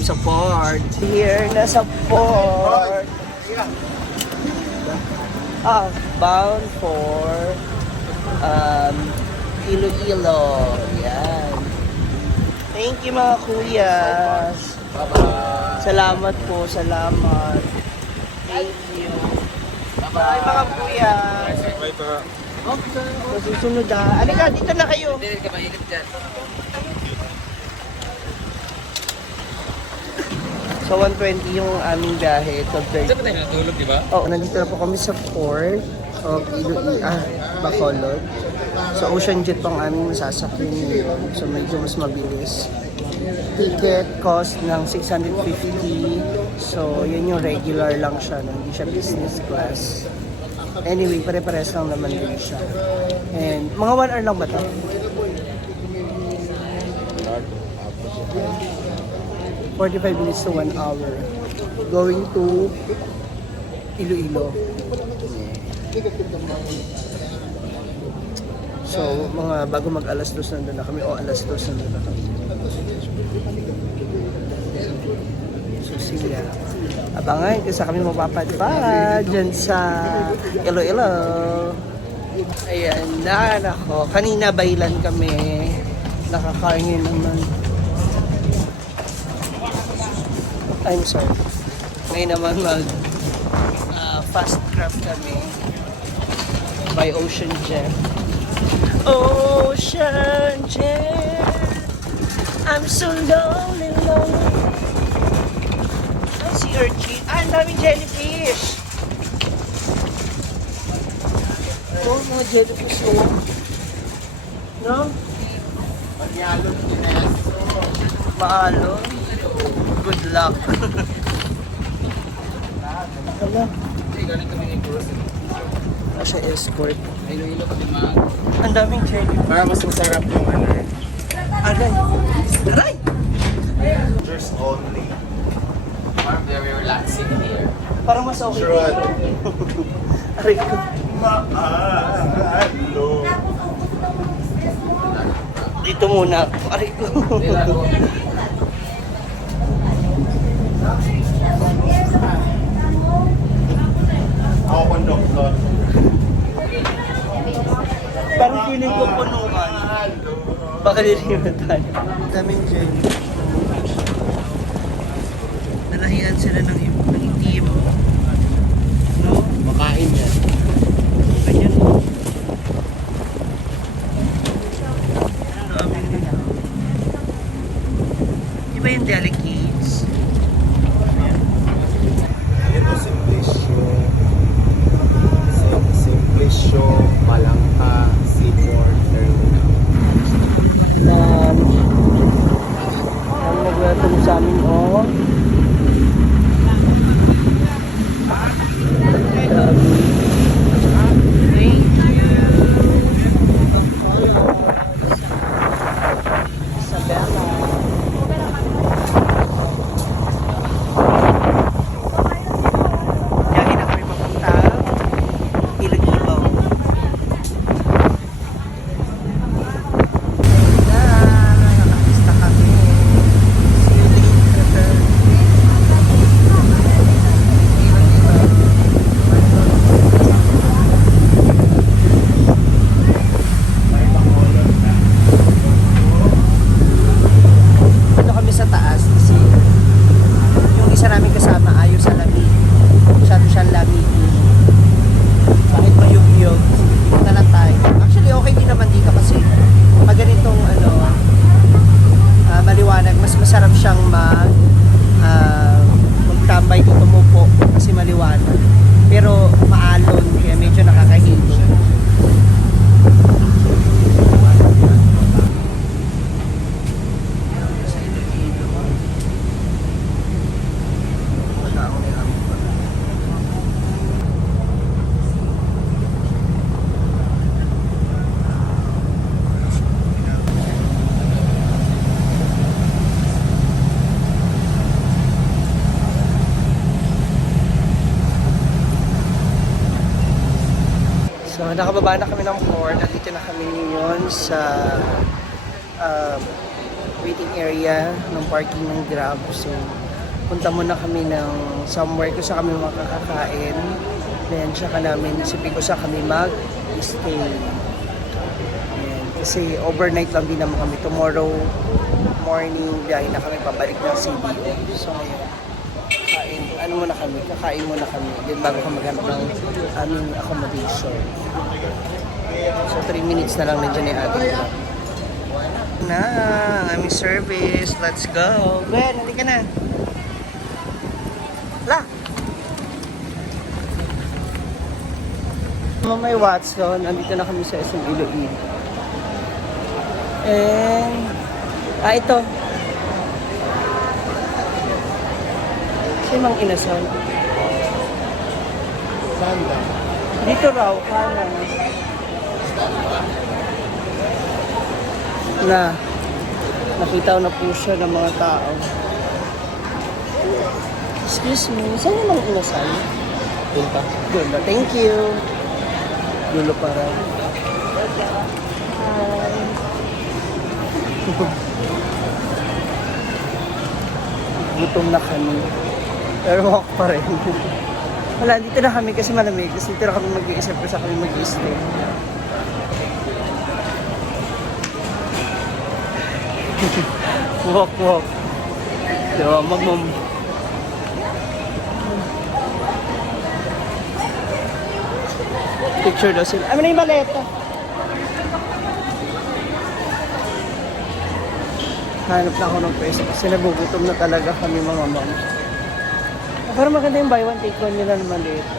kami sa port. Here na sa port. Bound for Iloilo. Yan. Thank you mga kuyas. Bye-bye. Salamat po, salamat. Thank you. Bye mga kuyas. Susunod ha. Alika, dito na kayo. Hindi ka mahilip dyan. So 120 yung aming biyahe. Saan ba tayo natulog, di ba? Oh, nandito na po kami sa port of Bacolod. So Ocean Jet pang aming masasakyan ngayon. So medyo mas mabilis. Ticket cost ng 650. So yun yung regular lang siya, no? Hindi siya business class. Anyway, pare-pares lang naman din siya. And mga 1 hour lang ba ito? 45 minutes to 1 hour. Going to Iloilo. So, mga bago mag alas 2 nandun na kami, o alas 2 nandun na kami. So, sige. Abangan kasi kami mapapadpad dyan sa Iloilo. Ayan na, nako. Kanina bailan kami. Nakakaingin naman. I'm sorry. Ngayon naman fast craft kami by Ocean Jet. Ocean Jet, I'm so lonely, lonely. Ay, si urchin. Ah, ang daming jellyfish. Oh, mga jellyfish oh. No? Pag-alon din Maalon. Good luck. Hala. Hindi, galing kami ng cruise. Siya escort. Iloilo kami mga. Ang daming jellyfish. Para mas masarap yung ano. Aray! Aray! Just only. Parang very relaxing here. Parang mas okay Sure. dito. Aray ko. Maalo. Dito muna ako. Aray ko. Ako konduktor. Parang feeling ko punuan. Baka niliwan tayo. Daming jelly. Nalahian sila ng itim. No? Makain yan. Ganyan. Ano aming nila? Di ba yung delicates? Ito Simplicio, Palangka, Seaport Terminal. Ang naglatong sa amin, oh. Isabela. Yagi na kami papunta. Iloilo. Nakakista kami. See you later. Ito kami sa taas kasi yung isa namin kasama ayaw sa lamig. Masyado siyang lamigin. Bakit mayugyog? Dito na lang tayo. Actually, okay din naman dito kasi pag ganitong maliwanag, mas masarap siyang magtambay kung tumupo kasi maliwanag. Pero maalon, kaya medyo nakakahilo. Sa Iloilo. Wala akong nilamig pa. So, nakababa na kami ng port. Nandito na kami ngayon sa waiting area ng parking ng Grab. So, punta muna kami ng somewhere kung saan kami makakakain. Then, tsaka namin isipin ko saan kami mag-stay. Ayan. Kasi overnight lang din naman kami. Tomorrow morning, biyahe na kami pabalik ng CDO. So, ngayon, kakain muna kami. Then, bago kami maghanap ng aming accommodation. So, 3 minutes na lang nandiyan yung ating Grab. Na, aming service. Let's go. Ben, hindi ka na. La! Mamay Watson, andito na kami sa SM Iloilo. And, ito. Si Mang Inasal. Banda. Dito raw, kanan. Nakita ko na po siya ng mga tao. Excuse me, saan yung Mang Inasal? Doon pa. Doon na, thank you. Dulo para. Gutom na kami. Pero walk pa rin. Wala, dito na kami kasi malamig. Kasi dito na kami mag-iisip kasi kami mag-i-stay. Walk. Diba, picture daw sila. Ano na yung maleta? Hanap na ako ng pwesto kasi nagugutom na talaga kami mga ma'am. Pero maganda yung buy one take one nila ng maleta.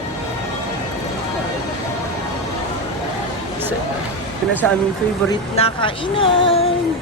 Ito na sa aming favorite na kainan.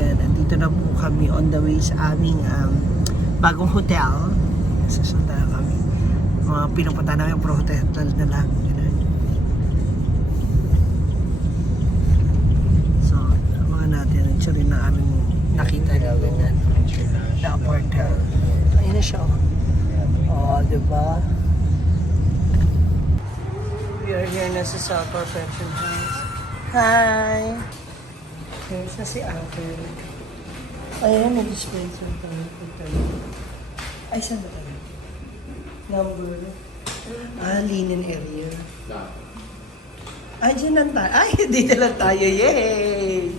And andito na po kami on the way sa aming bagong hotel. Sasunod na kami. Mga pinupunta namin pro hotel na lang. Ganun. So, mga natin. Ito rin na aming nakita na ganyan. Na hotel. Ayun na siya. Oh, diba? We are here na sa South Perfection House. Hi! Here's na si Uncle. Ayan, may dispenser tayo. Ay, saan ba tayo? Number. Linen area. Ay, dyan lang tayo. Ay, dito lang tayo. Yay!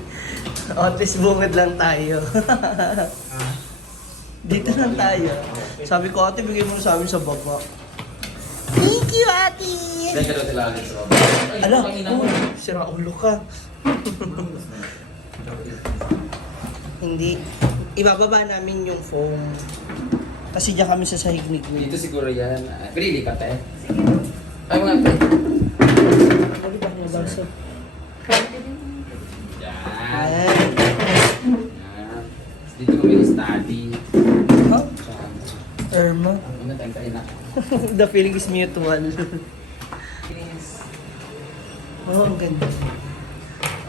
O, at least bungad lang tayo. Dito lang tayo. Sabi ko, ate, bigay mo na sa amin sa baba. Thank you, ate! Ala, sira ulo ka. Hindi. Ibababa namin yung foam. Kasi diyan kami sa sahignig nito. Dito siguro yan. Pili ka tayo. Ay mga tayo. Ano ba niya baso? Yan. Ayan. Yan. Dito kami study. Huh? Irma. Ano tayong tayo na? The feeling is mutual. Oh, ang ganda.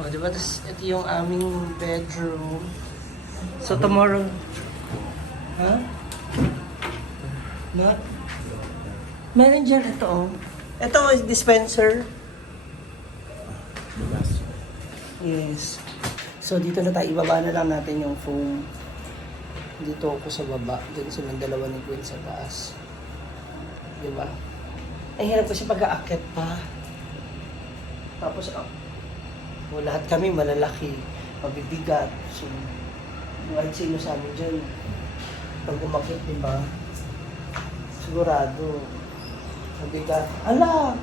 Oh, diba? Tapos ito yung aming bedroom. So tomorrow... Huh? Not? Meron dyan ito oh. Ito is dispenser. Yes. So dito na tayo, ibaba na lang natin yung phone. Dito ako sa baba. Dito silang dalawa ni Gwen sa taas. Diba? Ay, hirap kasi pag-aakyat pa. Tapos, lahat kami malalaki, mabibigat. So, kahit sino sa amin dyan, pag umakit, diba? Sigurado. Mabigat. Ala!